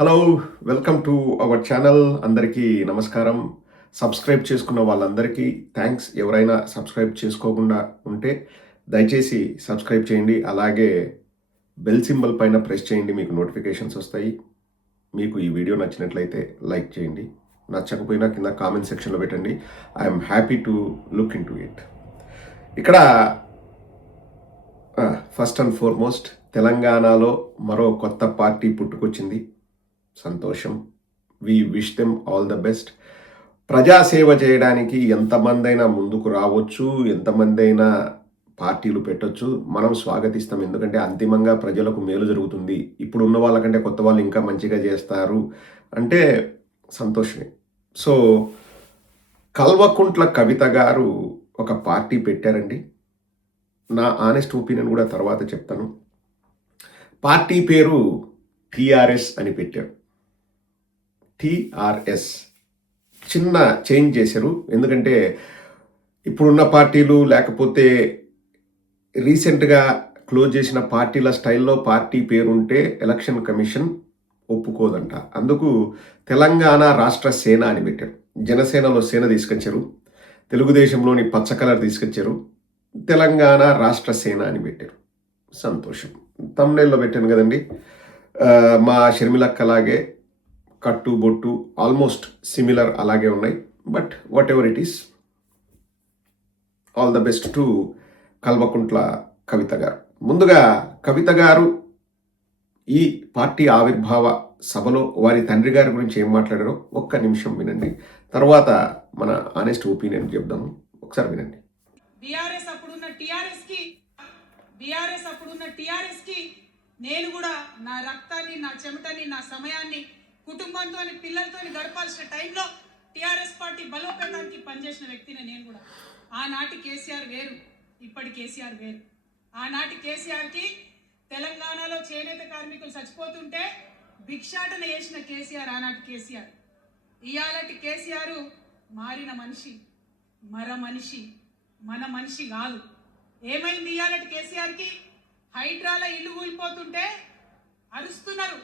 Hello, welcome to our channel. అందరికీ నమస్కారం. Subscribe చేసుకున్న వాళ్ళందరికీ థ్యాంక్స్. ఎవరైనా సబ్స్క్రైబ్ చేసుకోకుండా ఉంటే దయచేసి సబ్స్క్రైబ్ చేయండి. అలాగే బెల్ సింబల్ పైన ప్రెస్ చేయండి, మీకు నోటిఫికేషన్స్ వస్తాయి. మీకు ఈ వీడియో నచ్చినట్లయితే లైక్ చేయండి, నచ్చకపోయినా కింద కామెంట్ సెక్షన్లో పెట్టండి. I'm happy to look into it. ఇక్కడ ఫస్ట్ అండ్ ఫార్మోస్ట్ తెలంగాణలో మరో కొత్త పార్టీ పుట్టుకొచ్చింది. సంతోషం. We wish them all the best. ప్రజాసేవ చేయడానికి ఎంతమందైనా ముందుకు రావచ్చు, ఎంతమందైనా పార్టీలు పెట్టొచ్చు. మనం స్వాగతిస్తాం. ఎందుకంటే అంతిమంగా ప్రజలకు మేలు జరుగుతుంది. ఇప్పుడు ఉన్న వాళ్ళకంటే కొత్త వాళ్ళు ఇంకా మంచిగా చేస్తారు అంటే సంతోషమే. సో కల్వకుంట్ల కవిత గారు ఒక పార్టీ పెట్టారండి. నా ఆనెస్ట్ ఒపీనియన్ కూడా తర్వాత చెప్తాను. పార్టీ పేరు టీఆర్ఎస్ అని పెట్టారు. టీఆర్ఎస్ చిన్న చేంజ్ చేశారు. ఎందుకంటే ఇప్పుడున్న పార్టీలు లేకపోతే రీసెంట్గా క్లోజ్ చేసిన పార్టీల స్టైల్లో పార్టీ పేరుంటే ఎలక్షన్ కమిషన్ ఒప్పుకోదంట. అందుకు తెలంగాణ రాష్ట్ర సేన అని పెట్టారు. జనసేనలో సేన తీసుకొచ్చారు, తెలుగుదేశంలోని పచ్చ కలర్ తీసుకొచ్చారు, తెలంగాణ రాష్ట్ర సేన అని పెట్టారు. సంతోషం. తమ్నైల్లో పెట్టాను కదండి. మా షర్మిలక్క అలాగే కట్టు బొట్టు ఆల్మోస్ట్ సిమిలర్ అలాగే ఉన్నాయి. But whatever it is, all the best to Kalvakuntla Kavitha garu. ముందుగా కవిత గారు ఈ పార్టీ ఆవిర్భావ సభలో వారి తండ్రి గారి గురించి ఏం మాట్లాడారో ఒక్క నిమిషం వినండి. తర్వాత మన ఆనెస్ట్ ఒపీనియన్ చెప్దాము. ఒకసారి వినండి. బీఆర్ఎస్ అప్పుడున్న టీఆర్ఎస్ కి నేను కూడా నా రక్తాన్ని, నా చెమటని, నా సమయాన్ని కుటుంబంతో పిల్లలతో గడపాల్సిన టైంలో టీఆర్ఎస్ పార్టీ బలోపేతానికి పనిచేసిన వ్యక్తిని నేను కూడా. ఆనాటి కేసీఆర్ వేరు, ఇప్పటి కేసీఆర్ వేరు. ఆనాటి కేసీఆర్కి తెలంగాణలో చేనేత కార్మికులు చచ్చిపోతుంటే భిక్షాటన చేసిన కేసీఆర్ ఆనాటి కేసీఆర్. ఇయాలటి కేసీఆర్ మారిన మనిషి, మన మనిషి కాదు. ఏమైంది ఇయాలటి కేసీఆర్కి? హైడ్రాల ఇల్లు కూలిపోతుంటే అరుస్తున్నారు,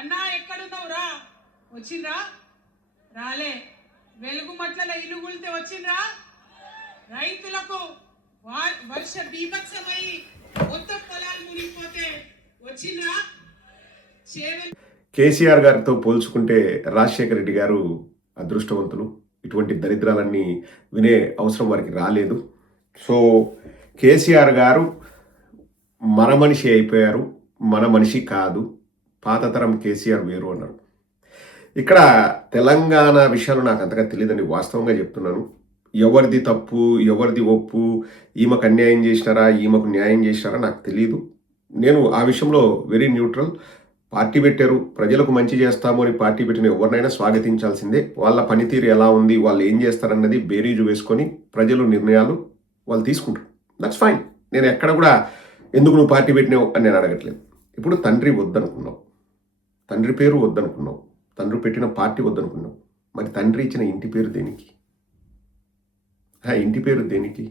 అన్నా ఎక్కడున్నావు రా, వచ్చిండ్రా? రాలే. వెలుగుమట్ల ఇల్లు కూలితే వచ్చిండ్రా? రైతులకు వర్ష బీభత్సమై మొత్తం పొలాలు మునిగిపోతే వచ్చిండ్రా? కేసీఆర్ గారితో పోల్చుకుంటే రాజశేఖర రెడ్డి గారు అదృష్టవంతులు. ఇటువంటి దరిద్రాలన్నీ వినే అవసరం వారికి రాలేదు. సో కేసీఆర్ గారు మన మనిషి అయిపోయారు, మన మనిషి కాదు. పాతతరం కేసీఆర్ వేరు అన్నారు. ఇక్కడ తెలంగాణ విషయాలు నాకు అంతగా తెలియదండి, వాస్తవంగా చెప్తున్నాను. ఎవరిది తప్పు, ఎవరిది ఒప్పు, ఈమెకు అన్యాయం చేసినారా, ఈమెకు న్యాయం చేసినారా నాకు తెలియదు. నేను ఆ విషయంలో వెరీ న్యూట్రల్. పార్టీ పెట్టారు, ప్రజలకు మంచి చేస్తాము అని పార్టీ పెట్టిన ఎవరినైనా స్వాగతించాల్సిందే. వాళ్ళ పనితీరు ఎలా ఉంది, వాళ్ళు ఏం చేస్తారన్నది బేరీజు వేసుకొని ప్రజలు నిర్ణయాలు వాళ్ళు తీసుకుంటారు. That's fine. నేను ఎక్కడ కూడా ఎందుకు నువ్వు పార్టీ పెట్టినావు అని నేను అడగట్లేదు. ఇప్పుడు తండ్రి వద్దనుకున్నావు, తండ్రి పేరు వద్దనుకున్నావు, తండ్రి పెట్టిన పార్టీ వద్దనుకున్నావు. మరి తండ్రి ఇచ్చిన ఇంటి పేరు దేనికి? ఇంటి పేరు దేనికి?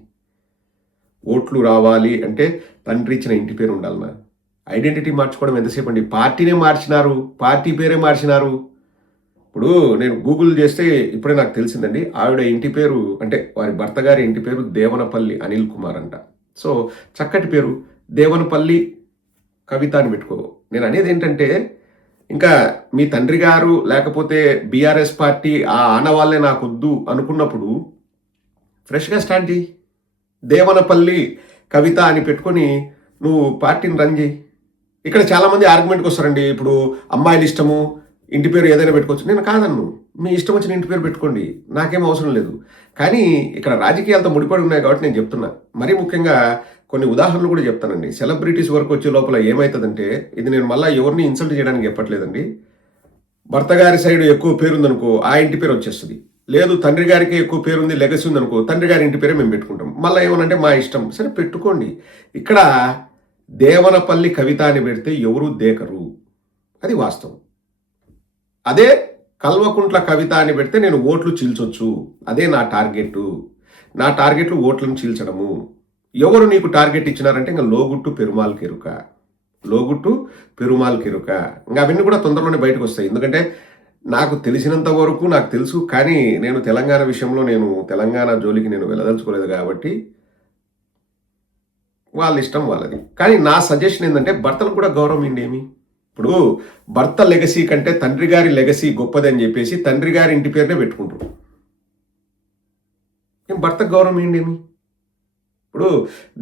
ఓట్లు రావాలి అంటే తండ్రి ఇచ్చిన ఇంటి పేరు ఉండాలన్నా? ఐడెంటిటీ మార్చుకోవడం ఎంతసేపు అండి? పార్టీనే మార్చినారు, పార్టీ పేరే మార్చినారు. ఇప్పుడు నేను గూగుల్ చేస్తే ఇప్పుడే నాకు తెలిసిందండి, ఆవిడ ఇంటి పేరు అంటే వారి భర్త గారి ఇంటి పేరు దేవనపల్లి అనిల్ కుమార్ అంట. సో చక్కటి పేరు, దేవనపల్లి కవిత అని పెట్టుకో. నేను అనేది ఏంటంటే, ఇంకా మీ తండ్రి గారు లేకపోతే బీఆర్ఎస్ పార్టీ ఆ ఆనవాళ్ళే నాకు వద్దు అనుకున్నప్పుడు ఫ్రెష్గా స్టార్ట్ చేయి. దేవనపల్లి కవిత అని పెట్టుకొని నువ్వు పార్టీని రన్ చేయి. ఇక్కడ చాలామంది ఆర్గ్యుమెంట్కి వస్తారండి, ఇప్పుడు అమ్మాయిల ఇష్టము, ఇంటి పేరు ఏదైనా పెట్టుకోవచ్చు. నేను కాదన్ను, మీ ఇష్టం వచ్చిన ఇంటి పేరు పెట్టుకోండి, నాకేం అవసరం లేదు. కానీ ఇక్కడ రాజకీయాలతో ముడిపడి ఉన్నాయి కాబట్టి నేను చెప్తున్నా. మరీ ముఖ్యంగా కొన్ని ఉదాహరణలు కూడా చెప్తానండి. సెలబ్రిటీస్ వరకు వచ్చే లోపల ఏమవుతుందంటే, ఇది నేను మళ్ళీ ఎవరిని ఇన్సల్ట్ చేయడానికి చెప్పట్లేదండి. భర్త గారి సైడ్ ఎక్కువ పేరుందనుకో, ఆ ఇంటి పేరు వచ్చేస్తుంది. లేదు తండ్రి గారికి ఎక్కువ పేరుంది, లెగసీ ఉందనుకో, తండ్రి గారి ఇంటి పేరే మేము పెట్టుకుంటాం. మళ్ళీ ఏమనంటే మా ఇష్టం. సరే పెట్టుకోండి. ఇక్కడ దేవనపల్లి కవిత అని పెడితే ఎవరూ దేకరు, అది వాస్తవం. అదే కల్వకుంట్ల కవిత అని పెడితే నేను ఓట్లు చీల్చొచ్చు, అదే నా టార్గెట్ ఓట్లను చీల్చడము. ఎవరు నీకు టార్గెట్ ఇచ్చినారంటే ఇంకా లోగుట్టు పెరుమాల్ కెరుక. లోగుట్టు పెరుమాల్ కెరుక. ఇంకా అవన్నీ కూడా తొందరలోనే బయటకు వస్తాయి. ఎందుకంటే నాకు తెలిసినంత వరకు నాకు తెలుసు. కానీ నేను తెలంగాణ విషయంలో తెలంగాణ జోలికి వెళ్ళదలుచుకోలేదు కాబట్టి వాళ్ళ ఇష్టం వాళ్ళది. కానీ నా సజెషన్ ఏంటంటే భర్తలకు కూడా గౌరవం ఏంటి. ఇప్పుడు భర్త లెగసీ కంటే తండ్రి గారి లెగసీ గొప్పదని చెప్పేసి తండ్రి గారి ఇంటి పేరునే పెట్టుకుంటారు. భర్తకు గౌరవం ఏంటి. ఇప్పుడు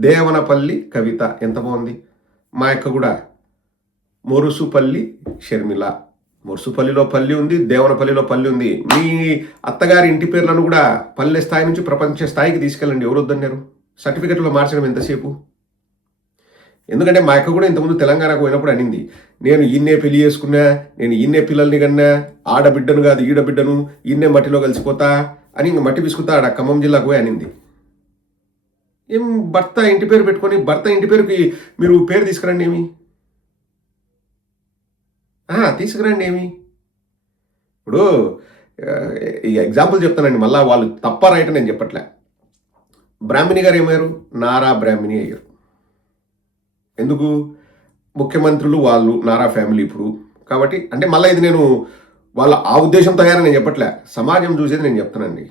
దేవనపల్లి కవిత ఎంత బాగుంది. మా యొక్క కూడా మొరుసుపల్లి షర్మిల. మొరుసుపల్లిలో పల్లి ఉంది, దేవనపల్లిలో పల్లి ఉంది. మీ అత్తగారి ఇంటి పేర్లను కూడా పల్లె స్థాయి నుంచి ప్రపంచ స్థాయికి తీసుకెళ్ళండి. ఎవరు వద్దన్నారు? సర్టిఫికెట్లో మార్చడం ఎంతసేపు? ఎందుకంటే మా అక్క కూడా ఇంతకుముందు తెలంగాణకు పోయినప్పుడు అనింది, నేను ఈయన్నే పెళ్లి చేసుకున్నా, నేను ఈయన్నే పిల్లల్ని కన్నా, ఆడబిడ్డను కాదు ఈడబిడ్డను, ఈయన్నే మట్టిలో కలిసిపోతా అని ఇంక మట్టి పిసుకుతా ఆడ ఖమ్మం జిల్లాకు పోయి అనింది. ఏం భర్త ఇంటి పేరు పెట్టుకొని భర్త ఇంటి పేరుకి మీరు పేరు తీసుకురండి ఏమి. ఇప్పుడు ఈ ఎగ్జాంపుల్ చెప్తానండి, మళ్ళీ వాళ్ళు తప్ప రైట్ నేను చెప్పట్లే. బ్రాహ్మణి గారు ఏమయ్యారు? నారా బ్రాహ్మణి అయ్యారు. ఎందుకు? ముఖ్యమంత్రులు వాళ్ళు నారా ఫ్యామిలీ ఇప్పుడు కాబట్టి. అంటే మళ్ళీ ఇది నేను వాళ్ళ ఆ ఉద్దేశంతో నేను చెప్పట్లే, సమాజం చూసేది నేను చెప్తానండి.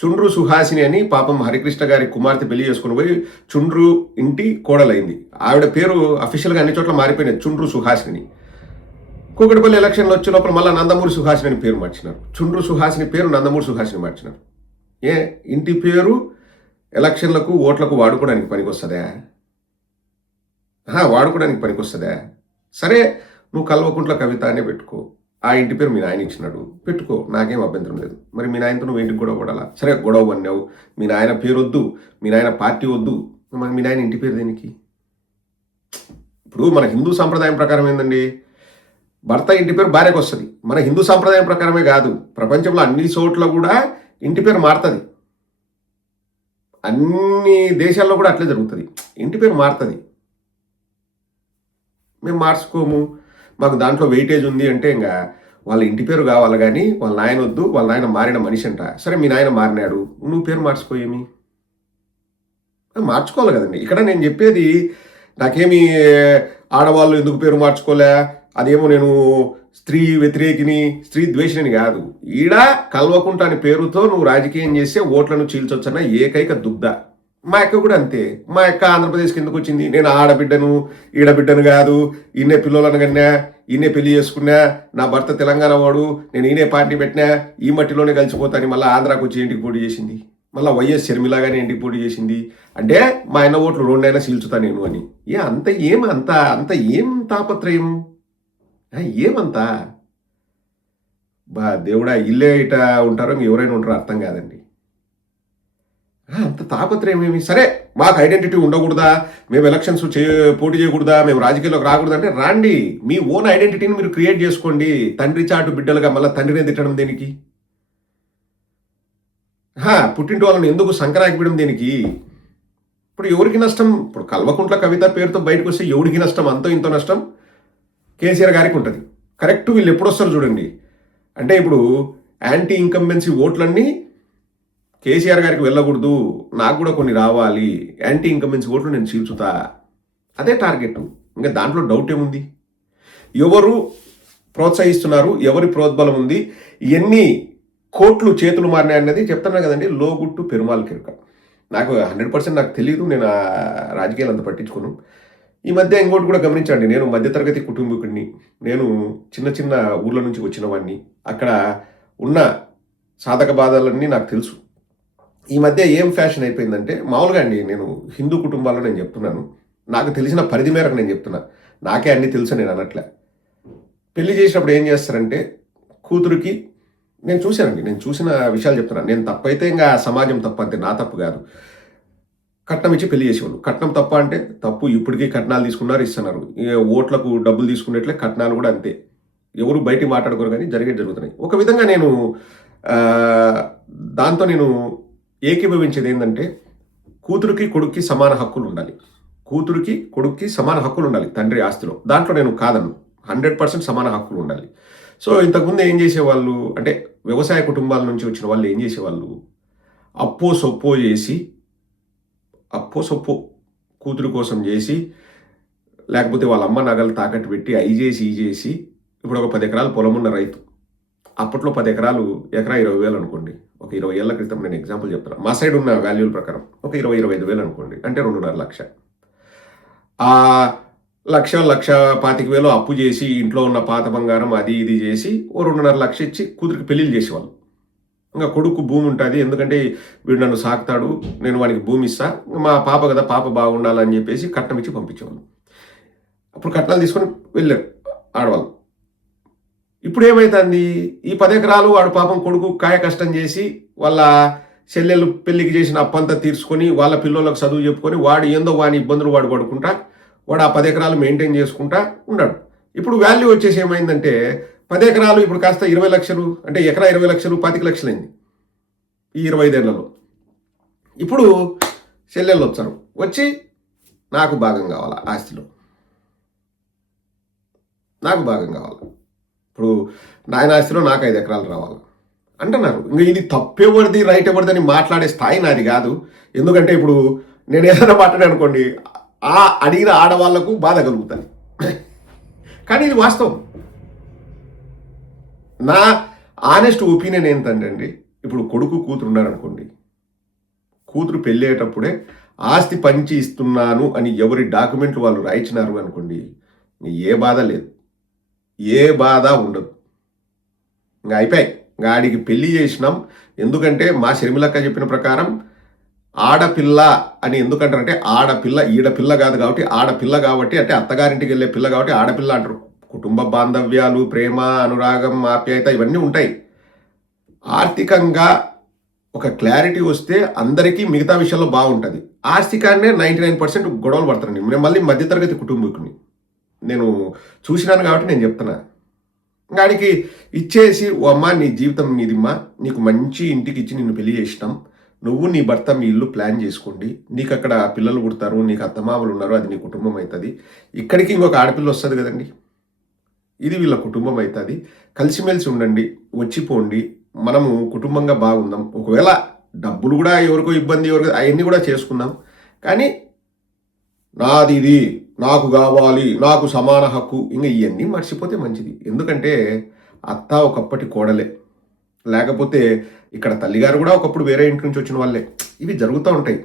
చుండ్రు సుహాసిని అని పాపం హరికృష్ణ గారి కుమార్తె పెళ్లి చేసుకుని పోయి చుండ్రు ఇంటి కోడలైంది. ఆవిడ పేరు అఫీషియల్గా అన్ని చోట్ల మారిపోయినది, చుండ్రు సుహాసిని. కూకటిపల్లి ఎలక్షన్లు వచ్చే లోపల మళ్ళీ నందమూరి సుహాసిని అని పేరు మార్చినారు. చుండ్రు సుహాసిని పేరు నందమూరి సుహాసిని మార్చినారు. ఇంటి పేరు ఎలక్షన్లకు ఓట్లకు వాడుకోవడానికి పనికొస్తుందా? వాడుకోవడానికి పనికొస్తుందా? సరే, నువ్వు కల్వకుంట్ల కవిత అనే పెట్టుకో. ఆ ఇంటి పేరు మీ నాయన ఇచ్చినాడు, పెట్టుకో, నాకేం అభ్యంతరం లేదు. మరి మీ నాయనతో నువ్వు ఇంటికి గొడవ పడాలా? సరే, గొడవ పడినావు, మీ నాయన పేరు వద్దు, మీ నాయన పార్టీ వద్దు, మరి మీ నాయన ఇంటి పేరు దేనికి? ఇప్పుడు మన హిందూ సాంప్రదాయం ప్రకారం ఏందండి, భర్త ఇంటి పేరు భార్యకు వస్తుంది. మన హిందూ సాంప్రదాయం ప్రకారమే కాదు, ప్రపంచంలో అన్ని చోట్ల కూడా ఇంటి పేరు మారుతుంది. అన్ని దేశాల్లో కూడా అట్లే జరుగుతుంది, ఇంటి పేరు మారుతుంది. మేము మార్చుకోము, మాకు దాంట్లో వెయిటేజ్ ఉంది అంటే ఇంకా వాళ్ళ ఇంటి పేరు కావాలి కానీ వాళ్ళ నాయన వద్దు, వాళ్ళ నాయన మారిన మనిషి అంట. సరే, మీ నాయన మారినాడు, నువ్వు పేరు మార్చుకోయేమి? మార్చుకోవాలి కదండి. ఇక్కడ నేను చెప్పేది, నాకేమి ఆడవాళ్ళు ఎందుకు పేరు మార్చుకోలే, అదేమో నేను స్త్రీ వ్యతిరేకిని, స్త్రీ ద్వేషిని కాదు. ఈడ కల్వకుంట అనే పేరుతో నువ్వు రాజకీయం చేస్తే ఓట్లను చీల్చొచ్చన్న ఏకైక దుగ్ధ. మా అక్క కూడా అంతే. మా అక్క ఆంధ్రప్రదేశ్కి ఎందుకు వచ్చింది? నేను ఆడబిడ్డను ఈడబిడ్డను కాదు, ఈయనే పిల్లలను కన్నా, ఈయనే పెళ్లి చేసుకున్నా, నా భర్త తెలంగాణ వాడు, నేను ఈయనే పార్టీ పెట్టినా, ఈ మట్టిలోనే కలిసిపోతాను. మళ్ళీ ఆంధ్రాకు వచ్చి ఇంటికి పోటీ చేసింది. మళ్ళీ వైఎస్ షర్మిలాగానే ఇంటికి పోటీ చేసింది. అంటే మా ఆయన ఓట్లు 2 అయినా చీల్చుతా నేను అని. అంత ఏం తాపత్రయం? ఏమంతా దేవుడా, ఇల్లే ఇట ఉంటారో ఎవరైనా ఉంటారో అర్థం కాదండి. అంత తాపత్రయం ఏమి? సరే, మాకు ఐడెంటిటీ ఉండకూడదా, మేము ఎలక్షన్స్ పోటీ చేయకూడదా, మేము రాజకీయాల్లోకి రాకూడదా అంటే రాండి, మీ ఓన్ ఐడెంటిటీని మీరు క్రియేట్ చేసుకోండి. తండ్రి చాటు బిడ్డలుగా మళ్ళీ తండ్రిని తిట్టడం దేనికి? పుట్టింటి వాళ్ళని ఎందుకు సంకరాకిపడం దేనికి? ఇప్పుడు ఎవరికి నష్టం? ఇప్పుడు కల్వకుంట్ల కవిత పేరుతో బయటకు వస్తే ఎవరికి నష్టం? అంతో ఇంతో నష్టం కేసీఆర్ గారికి ఉంటుంది. కరెక్ట్, వీళ్ళు ఎప్పుడు వస్తారు చూడండి. అంటే ఇప్పుడు యాంటీ ఇన్కంబెన్సీ ఓట్లన్నీ కేసీఆర్ గారికి వెళ్ళకూడదు, నాకు కూడా కొన్ని రావాలి, యాంటీ ఇన్కంబెన్సీ ఓట్లు నేను చీల్చుతా, అదే టార్గెట్. ఇంకా దాంట్లో డౌట్ ఏముంది? ఎవరు ప్రోత్సహిస్తున్నారు, ఎవరి ప్రోద్బలం ఉంది, ఎన్ని కోట్లు చేతులు మారినాయన్నది చెప్తున్నా కదండి. లోగుట్టు పెరుమాల్ కెరుక. నాకు 100% నాకు తెలియదు, నేను ఆ రాజకీయాలు అంత పట్టించుకోను. ఈ మధ్య ఇంకోటి కూడా గమనించండి, నేను మధ్యతరగతి కుటుంబీకుడిని, నేను చిన్న చిన్న ఊర్ల నుంచి వచ్చిన వాడిని, అక్కడ ఉన్న సాధక బాధలన్నీ నాకు తెలుసు. ఈ మధ్య ఏం ఫ్యాషన్ అయిపోయిందంటే, మామూలుగా అండి, నేను హిందూ కుటుంబాల్లో నేను చెప్తున్నాను, నాకు తెలిసిన పరిధి మేరకు నేను చెప్తున్నా, నాకే అన్నీ తెలుసు నేను అనట్లే. పెళ్లి చేసినప్పుడు ఏం చేస్తారంటే, కూతురికి నేను చూశానండి, నేను చూసిన విషయాలు చెప్తున్నాను. నేను తప్పైతే ఇంకా సమాజం తప్పు, అంతే, నా తప్పు కాదు. కట్నం ఇచ్చి పెళ్లి చేసేవాళ్ళు. కట్నం తప్ప అంటే తప్పు. ఇప్పటికీ కట్నాలు తీసుకున్నారు, ఇస్తున్నారు. ఓట్లకు డబ్బులు తీసుకున్నట్లే కట్నాలు కూడా అంతే. ఎవరు బయట మాట్లాడుకోరు కానీ జరుగుతున్నాయి. ఒక విధంగా నేను దాంతో నేను ఏకీభవించేది ఏంటంటే, కూతురికి కొడుక్కి సమాన హక్కులు ఉండాలి. కూతురికి కొడుక్కి సమాన హక్కులు ఉండాలి తండ్రి ఆస్తిలో. దాంట్లో నేను కాదను, 100% సమాన హక్కులు ఉండాలి. సో ఇంతకుముందు ఏం చేసేవాళ్ళు అంటే, వ్యవసాయ కుటుంబాల నుంచి వచ్చిన వాళ్ళు ఏం చేసేవాళ్ళు, అప్పో సొప్పో కూతురు కోసం చేసి లేకపోతే వాళ్ళ అమ్మ నగలు తాకట్టు పెట్టి అయి చేసి ఈ చేసి ఇప్పుడు ఒక 10 ఎకరాలు పొలం ఉన్న రైతు, అప్పట్లో 10 ఎకరాలు ఎకరా 20,000 అనుకోండి, ఒక 20 ఏళ్ల క్రితం నేను ఎగ్జాంపుల్ చెప్తాను, మా సైడ్ ఉన్న వాల్యూల ప్రకారం ఒక 20-25 వేలు అనుకోండి, అంటే 2.5 లక్ష. ఆ 1,25,000 అప్పు చేసి ఇంట్లో ఉన్న పాత బంగారం అది ఇది చేసి ఓ 2.5 లక్ష ఇచ్చి కూతురికి పెళ్లిళ్ళు చేసేవాళ్ళు. ఇంకా కొడుకు భూమి ఉంటుంది, ఎందుకంటే వీడు నన్ను సాకుతాడు, నేను వానికి భూమి ఇస్తా, మా పాప కదా పాప బాగుండాలని చెప్పేసి కట్నం ఇచ్చి పంపించేవాళ్ళు. అప్పుడు కట్నాలు తీసుకొని వెళ్ళారు ఆడవాళ్ళు. ఇప్పుడు ఏమవుతుంది, ఈ 10 ఎకరాలు వాడు పాపం కొడుకు కాయ కష్టం చేసి వాళ్ళ చెల్లెళ్ళు పెళ్లికి చేసిన అప్పంతా తీర్చుకొని వాళ్ళ పిల్లలకు చదువు చెప్పుకొని వాడు ఏందో వాని ఇబ్బందులు వాడు పడుకుంటా వాడు ఆ 10 ఎకరాలు మెయింటైన్ చేసుకుంటా ఉన్నాడు. ఇప్పుడు వాల్యూ వచ్చేసి ఏమైందంటే 10 ఎకరాలు ఇప్పుడు కాస్త 20 లక్షలు, అంటే ఎకరా 20 లక్షలు 25 లక్షలు అయింది ఈ 25 ఏళ్లలో. ఇప్పుడు చెల్లెళ్ళు వచ్చారు, వచ్చి నాకు భాగం కావాలా ఆస్తిలో, నాకు భాగం కావాలా, ఇప్పుడు నాయన ఆస్తిలో నాకు 5 ఎకరాలు రావాలి అంటున్నారు. ఇంకా ఇది తప్పెవరిది రైట్ ఎవరిది అని మాట్లాడే స్థాయి నాది కాదు. ఎందుకంటే ఇప్పుడు నేను ఏదైనా మాట్లాడే అనుకోండి, ఆ అడిగిన ఆడవాళ్లకు బాధ కలుగుతుంది. కానీ ఇది వాస్తవం. నా ఆనెస్ట్ ఒపీనియన్ ఏంటంటే అండి, ఇప్పుడు కొడుకు కూతురు ఉన్నారనుకోండి, కూతురు పెళ్ళేటప్పుడే ఆస్తి పంచి ఇస్తున్నాను అని ఎవరి డాక్యుమెంట్లు వాళ్ళు రాయించినారు అనుకోండి, ఏ బాధ లేదు, ఏ బాధ ఉండదు. ఇంకా అయిపోయాయి, గాడికి పెళ్లి చేసినాం. ఎందుకంటే మా షర్మిలక్క చెప్పిన ప్రకారం ఆడపిల్ల అని ఎందుకంటారంటే ఆడపిల్ల ఈడపిల్ల కాదు కాబట్టి ఆడపిల్ల కాబట్టి, అంటే అత్తగారింటికి వెళ్ళే పిల్ల కాబట్టి ఆడపిల్ల అంటారు. కుటుంబ బాంధవ్యాలు, ప్రేమ, అనురాగం, ఆప్యాయత ఇవన్నీ ఉంటాయి. ఆర్థికంగా ఒక క్లారిటీ వస్తే అందరికీ మిగతా విషయాల్లో బాగుంటుంది. ఆస్తికాన్నే 99% గొడవలు పడతారండి. నేను మళ్ళీ మధ్యతరగతి కుటుంబీకుని, నేను చూసినాను కాబట్టి నేను చెప్తున్నా. గాడికి ఇచ్చేసి, ఓ అమ్మ నీ జీవితం నీదిమ్మా, నీకు మంచి ఇంటికి ఇచ్చి నిన్ను పెళ్లి చేసినాం, నువ్వు నీ భర్త మీ ఇల్లు ప్లాన్ చేసుకోండి, నీకు అక్కడ పిల్లలు పుడతారు, నీకు అత్తమామలు ఉన్నారు, అది నీ కుటుంబం అవుతుంది, ఇక్కడికి ఇంకొక ఆడపిల్ల వస్తుంది కదండి, ఇది వీళ్ళ కుటుంబం అవుతుంది, కలిసిమెలిసి ఉండండి, వచ్చిపోండి, మనము కుటుంబంగా బాగుందాం, ఒకవేళ డబ్బులు కూడా ఎవరికో ఇబ్బంది ఎవరికో అవన్నీ కూడా చేసుకుందాం, కానీ నాది ఇది, నాకు కావాలి, నాకు సమాన హక్కు, ఇంకా ఇవన్నీ మర్చిపోతే మంచిది. ఎందుకంటే అత్త ఒకప్పటి కోడలే, లేకపోతే ఇక్కడ తల్లిగారు కూడా ఒకప్పుడు వేరే ఇంటి నుంచి వచ్చిన వాళ్ళే. ఇవి జరుగుతూ ఉంటాయి.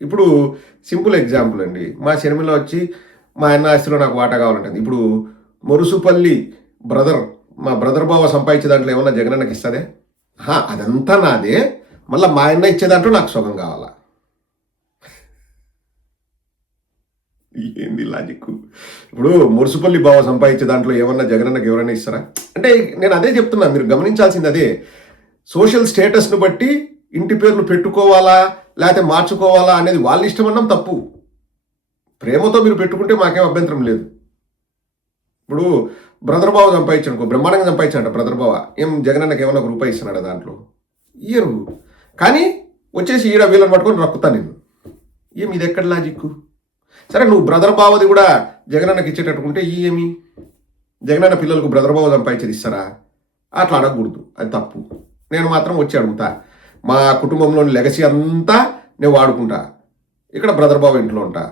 ఇప్పుడు సింపుల్ ఎగ్జాంపుల్ అండి, మా షర్మిల వచ్చి మా అన్న ఆస్తిలో నాకు వాటా కావాలంటుంది. ఇప్పుడు మొరుసుపల్లి బ్రదర్, మా బ్రదర్ బావ సంపాదించే దాంట్లో ఏమన్నా జగనన్నకి ఇస్తుందే? అదంతా నాదే, మళ్ళీ మా అన్న ఇచ్చే దాంట్లో నాకు సుఖం కావాలా? ఏంది లాజిక్? ఇప్పుడు మురుసుపల్లి బావ సంపాదించే దాంట్లో ఏమన్నా జగనన్నకి ఎవరైనా ఇస్తారా? అంటే నేను అదే చెప్తున్నా, మీరు గమనించాల్సింది అదే. సోషల్ స్టేటస్ను బట్టి ఇంటి పేర్లు పెట్టుకోవాలా లేకపోతే మార్చుకోవాలా అనేది వాళ్ళ ఇష్టం అన్నాం తప్పు. ప్రేమతో మీరు పెట్టుకుంటే మాకేం అభ్యంతరం లేదు. ఇప్పుడు బ్రదర్ బావ సంపాదించానుకో, బ్రహ్మాండంగా సంపాదించాడు బ్రదర్ బావ, ఏం జగనన్నకి ఏమన్నా ఒక రూపాయి ఇస్తున్నాడు దాంట్లో? ఇయ్యరు. కానీ వచ్చేసి ఈడ వీళ్ళని పట్టుకొని రక్కుతా నేను. ఇది ఎక్కడ లాజిక్? సరే, నువ్వు బ్రదర్ బావది కూడా జగనన్నకి ఇచ్చేటట్టుకుంటే ఏమి, జగనన్న పిల్లలకు బ్రదర్ బావ సంపాదించేది ఇస్తారా? అట్లా అడగకూడదు, అది తప్పు. నేను మాత్రం వచ్చి అడుగుతా, మా కుటుంబంలోని లెగసీ అంతా నేను వాడుకుంటా, ఇక్కడ బ్రదర్ బావ ఇంట్లో ఉంటా.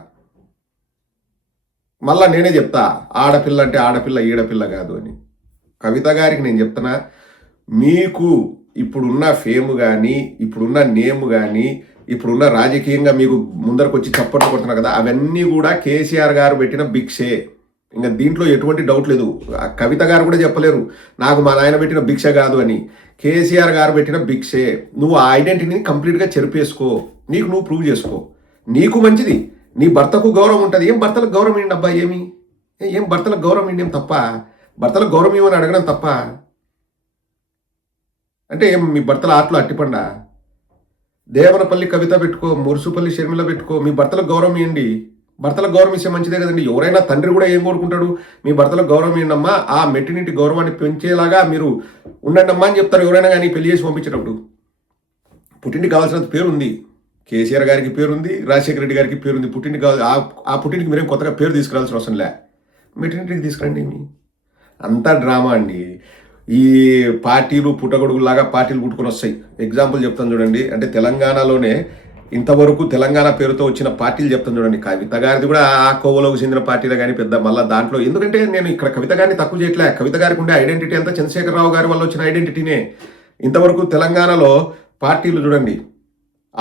మళ్ళా నేనే చెప్తా, ఆడపిల్ల అంటే ఆడపిల్ల ఈడపిల్ల కాదు అని. కవిత గారికి నేను చెప్తున్నా, మీకు ఇప్పుడున్న ఫేమ్ కానీ, ఇప్పుడున్న నేమ్ కానీ, ఇప్పుడున్న రాజకీయంగా మీకు ముందరకు వచ్చి చప్పట్లు కొడుతున్నారు కదా, అవన్నీ కూడా కేసీఆర్ గారు పెట్టిన భిక్షే. ఇంకా దీంట్లో ఎటువంటి డౌట్ లేదు. కవిత గారు కూడా చెప్పలేరు నాకు మా నాయన పెట్టిన భిక్ష కాదు అని. కేసీఆర్ గారు పెట్టిన భిక్షే. నువ్వు ఆ ఐడెంటిటీని కంప్లీట్గా చెరిపేసుకో, నీకు నువ్వు ప్రూవ్ చేసుకో, నీకు మంచిది. నీ భర్తకు గౌరవం ఉంటుంది. ఏం భర్తలకు గౌరవం ఏంటి అబ్బా? ఏం భర్తలకు గౌరవం ఏంటి? ఏం తప్ప? భర్తలకు గౌరవం ఇవ్వని అడగడం తప్ప? అంటే ఏం మీ భర్తల ఆటలో అట్టిపండా? దేవనపల్లి కవిత పెట్టుకో, మురుసుపల్లి షర్మిల పెట్టుకో, మీ భర్తలకు గౌరవం ఇవ్వండి. భర్తలకు గౌరవం ఇస్తే మంచిదే కదండి. ఎవరైనా తండ్రి కూడా ఏం కోరుకుంటాడు? మీ భర్తలకు గౌరవం ఇవ్వండమ్మా, ఆ మెట్టినింటి గౌరవాన్ని పెంచేలాగా మీరు ఉండండి అమ్మా అని చెప్తారు ఎవరైనా కానీ పెళ్లి చేసి పంపించేటప్పుడు. పుట్టింటికి కావాల్సిన పేరు ఉంది, కేసీఆర్ గారికి పేరుంది, రాజశేఖర రెడ్డి గారికి పేరుంది. పుట్టింటికి కావాలి, ఆ పుట్టింటికి మీరేం కొత్తగా పేరు తీసుకురావాల్సిన అవసరం లే, మెట్టినింటికి తీసుకురండి. అంతా డ్రామా అండి. ఈ పార్టీలు పుట్టగొడుగులాగా పార్టీలు పుట్టుకొని వస్తాయి. ఎగ్జాంపుల్ చెప్తాను చూడండి. అంటే తెలంగాణలోనే ఇంతవరకు తెలంగాణ పేరుతో వచ్చిన పార్టీలు చెప్తాను చూడండి. కవిత గారిది కూడా ఆ కోవలోకి చెందిన పార్టీలో కానీ పెద్ద మళ్ళీ దాంట్లో, ఎందుకంటే నేను ఇక్కడ కవిత గారిని తక్కువ చేయట్లే. కవిత గారికి ఉండే ఐడెంటిటీ అంతా చంద్రశేఖరరావు గారి వల్ల వచ్చిన ఐడెంటిటీనే. ఇంతవరకు తెలంగాణలో పార్టీలు చూడండి,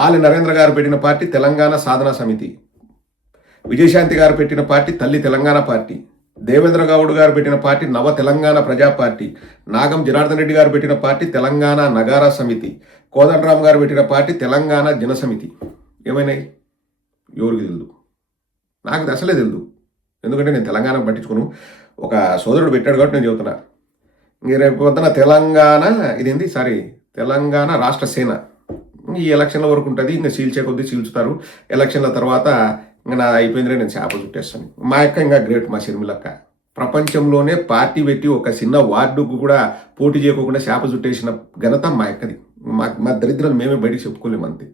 ఆలి నరేంద్ర గారు పెట్టిన పార్టీ తెలంగాణ సాధనా సమితి, విజయశాంతి గారు పెట్టిన పార్టీ తల్లి తెలంగాణ పార్టీ, దేవేంద్ర గౌడ్ గారు పెట్టిన పార్టీ నవ తెలంగాణ ప్రజా పార్టీ, నాగం జనార్దన్ రెడ్డి గారు పెట్టిన పార్టీ తెలంగాణ నగారా సమితి, కోదండరామ్ గారు పెట్టిన పార్టీ తెలంగాణ జన సమితి. ఏమైనాయి? ఎవరికి తెలియదు, నాకు అసలే తెలియదు. ఎందుకంటే నేను తెలంగాణ పట్టించుకోను. ఒక సోదరుడు పెట్టాడు కాబట్టి నేను చెబుతున్నా. ఇంక రేపు పొద్దున తెలంగాణ రాష్ట్ర సేన ఈ ఎలక్షన్ల వరకు ఉంటుంది. ఇంకా చీల్చే కొద్దీ చీల్చుతారు. ఎలక్షన్ల తర్వాత ఇంకా నా అయిపోయిందిలే, నేను చేప చుట్టేస్తాను. మా అక్క ఇంకా గ్రేట్, మా షర్మిలక్క ప్రపంచంలోనే పార్టీ పెట్టి ఒక చిన్న వార్డుకు కూడా పోటీ చేయకుండా చేప చుట్టేసిన ఘనత మా అక్కది. మా దరిద్రాలు మేమే బయటికి చెప్పుకోలేము అంతే.